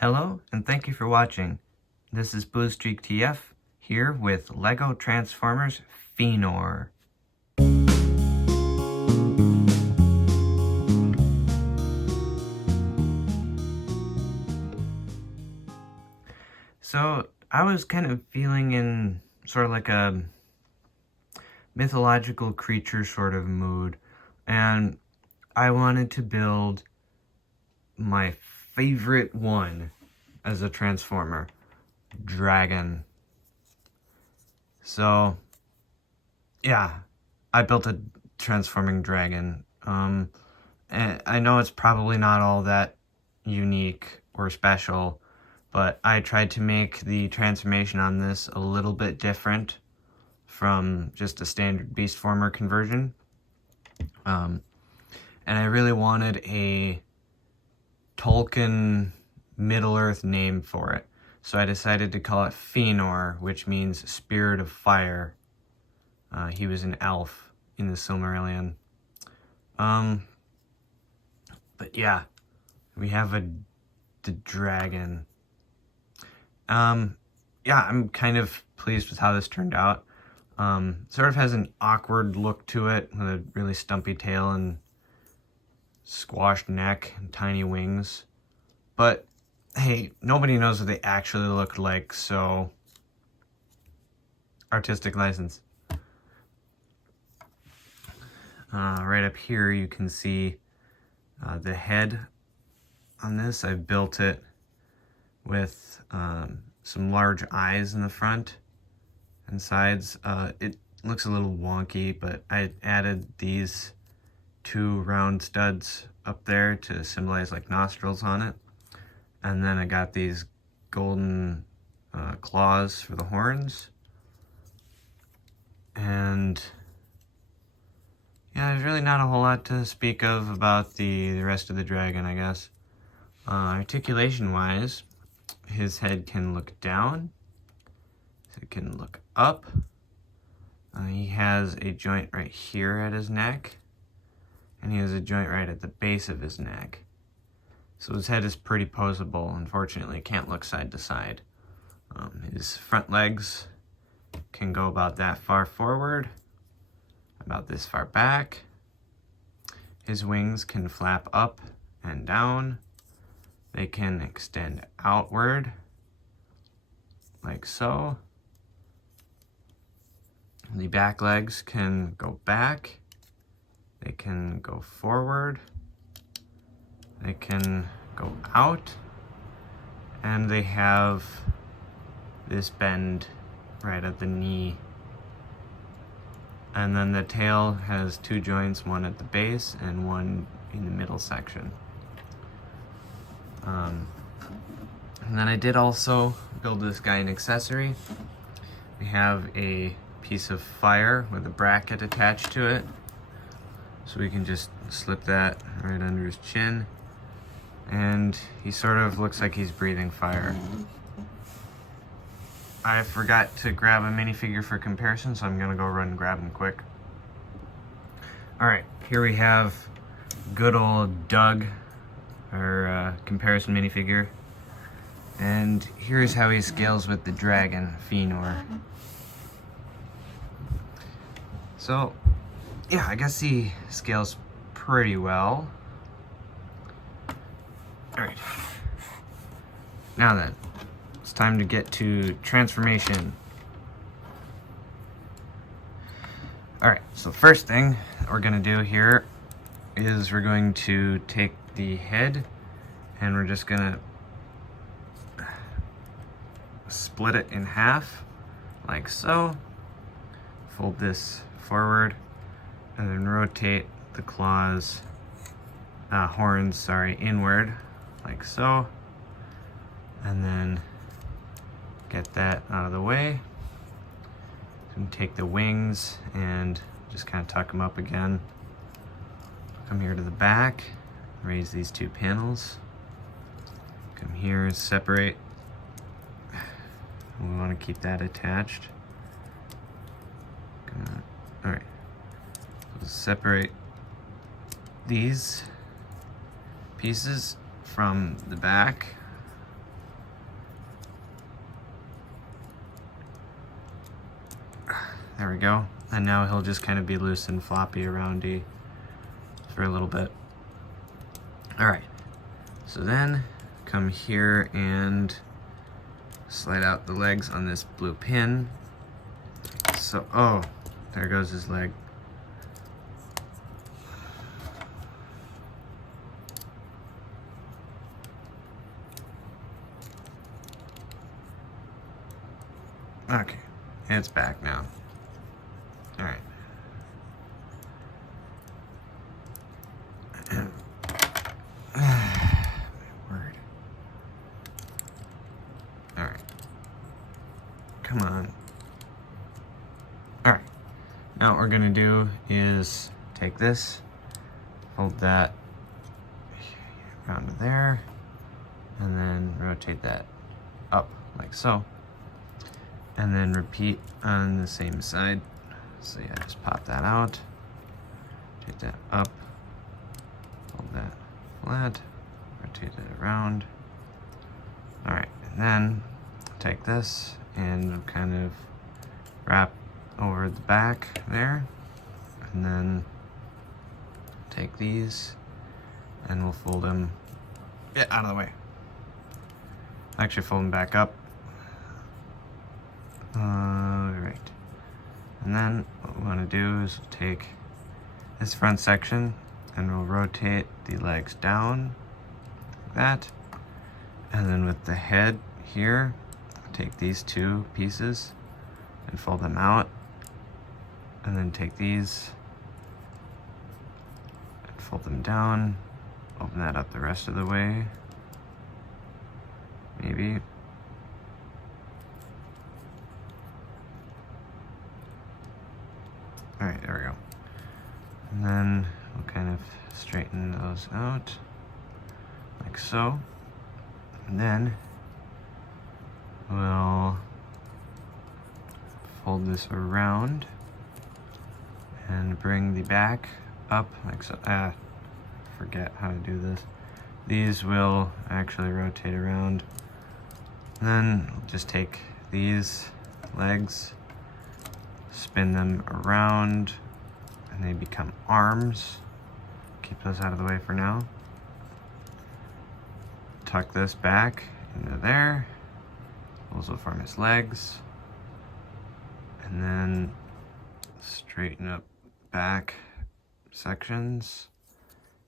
Hello, and thank you for watching. This is Bluestreak TF, here with LEGO Transformers Feanor. So, I was kind of feeling in sort of like a mythological creature sort of mood, and I wanted to build my favorite one as a Transformer, Dragon. So, yeah, I built a transforming dragon. And I know it's probably not all that unique or special, but I tried to make the transformation on this a little bit different from just a standard beast former conversion. And I really wanted a Tolkien Middle-earth name for it. So I decided to call it Feanor, which means Spirit of Fire. He was an elf in the Silmarillion. But yeah, we have the dragon. Yeah, I'm kind of pleased with how this turned out. Sort of has an awkward look to it, with a really stumpy tail and squashed neck and tiny wings. But hey, nobody knows what they actually look like, so artistic license. Right up here you can see the head on this. I built it with some large eyes in the front and sides. It looks a little wonky, but I added these two round studs up there to symbolize like nostrils on it. And then I got these golden claws for the horns. And yeah, there's really not a whole lot to speak of about the rest of the dragon, I guess. Articulation-wise, his head can look down, it can look up. He has a joint right here at his neck, and he has a joint right at the base of his neck. So his head is pretty poseable. Unfortunately, it can't look side to side. His front legs can go about that far forward, about this far back. His wings can flap up and down. They can extend outward, like so. The back legs can go back. They can go forward. They can go out. And they have this bend right at the knee. And then the tail has two joints, one at the base and one in the middle section. And then I did also build this guy an accessory. We have a piece of fire with a bracket attached to it. So we can just slip that right under his chin. And he sort of looks like he's breathing fire. I forgot to grab a minifigure for comparison, so I'm gonna go run and grab him quick. Alright, here we have good old Doug, our comparison minifigure. And here's how he scales with the dragon, Feanor. So, yeah, I guess he scales pretty well. Alright. Now then, it's time to get to transformation. Alright, so the first thing we're going to do here is we're going to take the head and we're just going to split it in half, like so. Fold this forward and then rotate the claws, horns, inward, like so. And then get that out of the way. So take the wings and just kind of tuck them up again. Come here to the back, raise these two panels. Come here, separate. We want to keep that attached. Alright, so separate these pieces from the back There we go. And now he'll just kind of be loose and floppy aroundy for a little bit. All right, so then come here and slide out the legs on this blue pin. So, oh, there goes his leg. Okay, it's back now. All right. Word. All right. Come on. All right. Now what we're gonna do is take this, fold that around to there, and then rotate that up like so. And then repeat on the same side. So yeah, just pop that out, take that up, hold that flat, rotate it around. All right, and then take this and kind of wrap over the back there, and then take these and we'll fold them, get out of the way. Actually fold them back up. Right. And then what we want to do is take this front section and we'll rotate the legs down like that. And then with the head here, take these two pieces and fold them out. And then take these and fold them down. Open that up the rest of the way. Maybe. All right, there we go. And then we'll kind of straighten those out like so. And then we'll fold this around and bring the back up like so. Forget how to do this. These will actually rotate around. And then we'll just take these legs, spin them around, and they become arms. Keep those out of the way for now. Tuck this back into there. Those will form his legs. And then straighten up back sections,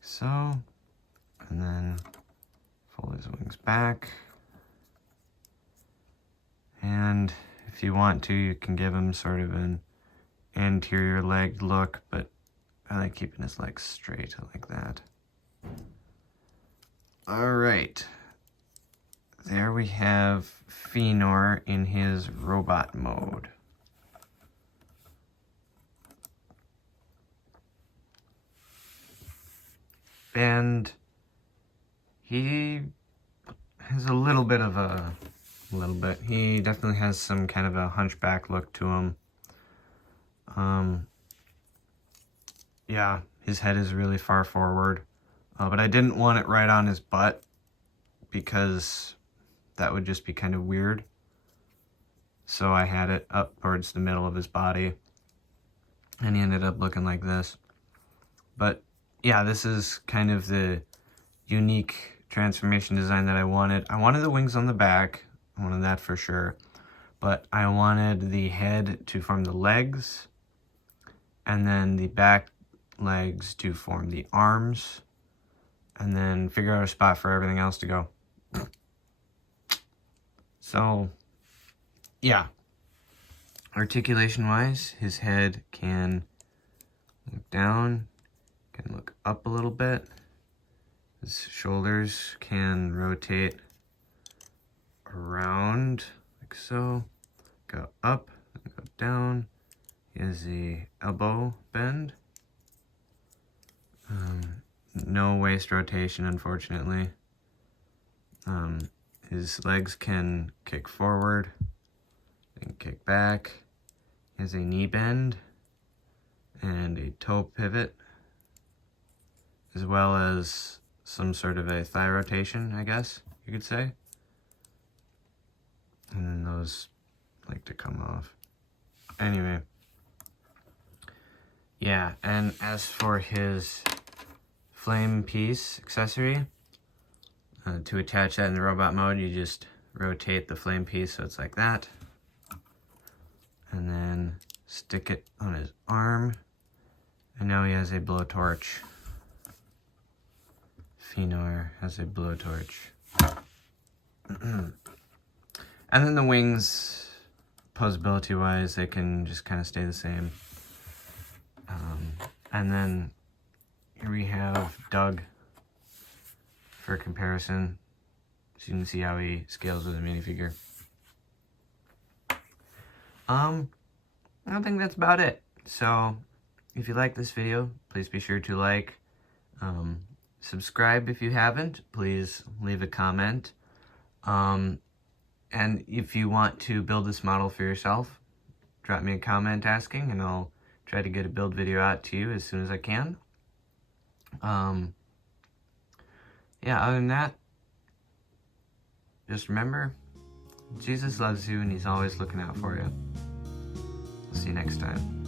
so. And then fold his wings back. And if you want to, you can give him sort of an anterior leg look, but I like keeping his legs straight like that. All right. There we have Feanor in his robot mode. And he has a little bit of he definitely has some kind of a hunchback look to him. Yeah, his head is really far forward, but I didn't want it right on his butt because that would just be kind of weird. So I had it up towards the middle of his body, and he ended up looking like this. But yeah, this is kind of the unique transformation design that I wanted. I wanted the wings on the back. I wanted that for sure. But I wanted the head to form the legs, and then the back legs to form the arms, and then figure out a spot for everything else to go. So, yeah. Articulation-wise, his head can look down, can look up a little bit. His shoulders can rotate around like so, go up, and go down. He has the elbow bend. No waist rotation, unfortunately. His legs can kick forward and kick back. He has a knee bend and a toe pivot, as well as some sort of a thigh rotation, I guess you could say. And then those like to come off. Anyway, Yeah, and as for his flame piece accessory, to attach that in the robot mode, you just rotate the flame piece so it's like that. And then stick it on his arm. And now he has a blowtorch. Feanor has a blowtorch. And then the wings, posability wise, they can just kind of stay the same. And then here we have Doug for comparison, so you can see how he scales with a minifigure. I think that's about it. So if you like this video, please be sure to like, subscribe if you haven't, please leave a comment. And if you want to build this model for yourself, drop me a comment asking, and I'll try to get a build video out to you as soon as I can. Yeah, other than that, just remember, Jesus loves you and he's always looking out for you. See you next time.